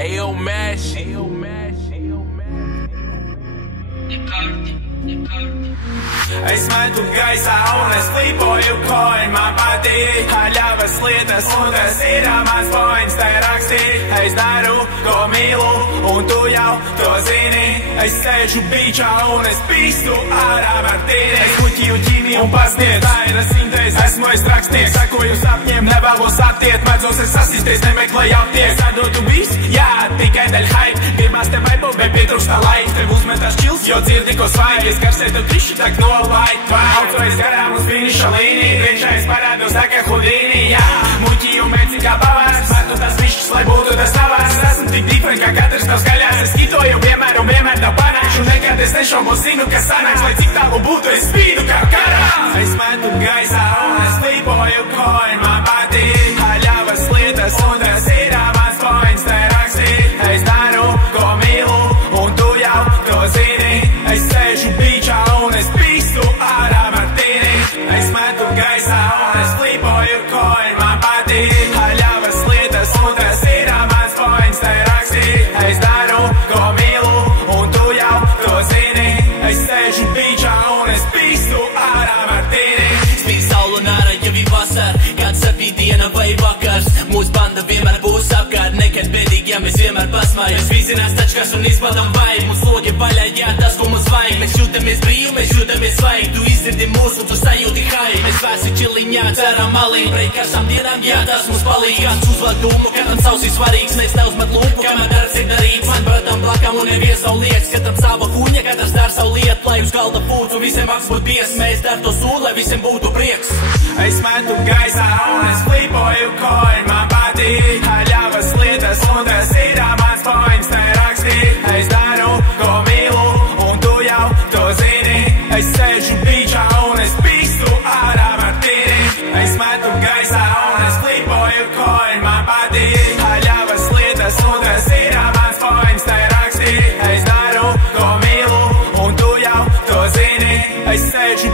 Ayo, Mashi. Es metu gaisā un es flipoju, koin man patīk Haļavas lietas un tas ir mans points, tai rakstīt Es daru, ko mīlu, un tu jau to zini Es sēžu bīčā un es pīstu ārā martīni Es kuķiju ķīni un pasniedz, tā ir sintēze Esmu es rakstnieks, sakoju sapņiem, nevēlos aptiet Medzos es sasisties, nemeklēju aptiek Sadotu viss, jā, tikai daļ hype Gribās te vaipo, bet pietrūkstā laika Tev uzmetās čils, jo dzirdi, ko svaigi Es karsē tev triši, tak nolaid Aucojas garām uz finiša līniju Priekšā es parādos tā kā Houdini, jā Muķiju meci kā pavārs Metu tas višķis, lai būtu tas tavārs Esmu tik different, kā katrs tavs skaļās Es kitoju vienmēr un vienmēr tev panākšu Nekad es nešaubos, zinu, kas sanāks Lai cik tālu būtu, es spīdu kā karā Es metu gaisā un es flipoju, koin man patīk Haļavas lietas un tas ir mans points, tai rakstīt Es daru, ko mīlu, un tu jau to zini Es sēžu bīčā un es pīstu ārā martīni Es metu gaisā un es flipoju, koin man patīk Haļavas lietas un tas ir mans points, tai rakstīt Es daru, ko mīlu, un tu jau to zini Es sēžu bīčā un es pīstu ārā martīni Spīd saule un ārā jau ir vasara Kāds sapīt diena vai vakars Mūsu banda vienmēr būs apkārt Nekad bēdīgi, ja mēs vienmēr pasmājam Vizinās tačkas un izbaudam vaigu Mūsu logi vaļā, jā, tas, ko mums vajag Mēs jūtamies brīvi, mēs jūtamies svaigi Tu izdzirdi mūsu, tu sajūti haiku Mēs visi čiliņā, ceram malī Pret karstām dienām, jā, tas mums palīg Kāds uzvāk dūmu, katram savs ir svarīgs Mēs neuzmet lūpu, kamēr darbs ir darīts Man bratam blakam un nevies savu lietas Katram sava huņa, katrs dar savu lietu Lai uz galda būtu, un visiem maks būt bies Mēs dar to sūdu, lai visiem būtu prieks Es metu gaisā un es flipoju, koin man patīk Haļavas lietas un tas ir mans points, tai rakstīt Es daru, ko mīlu, un tu jau to zini Es sēžu bīčā un es pīstu ārā martīni Es metu gaisā un es flipoju, koin man patīk Haļavas lietas un tas ir mans points, tai rakstīt Es daru, ko mīlu, un tu jau to zini Es sēžu